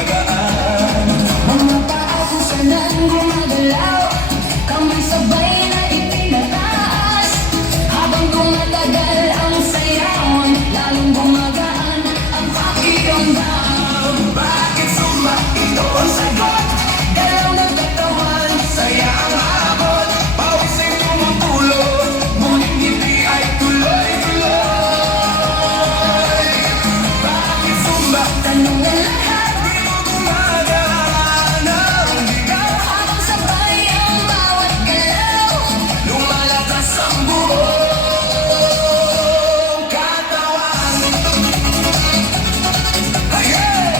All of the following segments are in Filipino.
gumagaan. Mga paa kusanan gumagalaw, kamay sabay na itinataas. Habang tumatagal ang sayawan, lalong gumagaan ang pakiramdam. Bakit sumba? Ito ang sagot. Galaw ng katawan, Saya ang abot, pawis ay tumutulog, ngunit ngiti ay tuloy-tuloy. Bakit sumba? tanong ng lahat, Di mo gumagaan ang bigat. habang sabay ang bawat galaw. Lumalakas ang buong katawan. Ayan!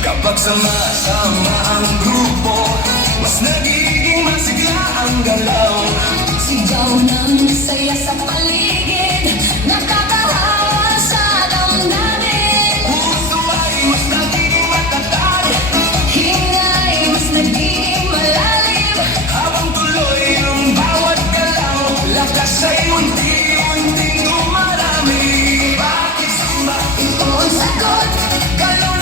Kapag sama-sama ang grupo, mas nagiging masigla ang galaw. Sigaw ng saya sa paligid, nakakahawa sa damdamin. Puso ay mas nagiging matatag, Hinga ay mas nagiging malalim. habang tuloy ang bawat galaw. Lakas ay unti-unting dumarami. Bakit sumba? Ito ang sagot, Galaw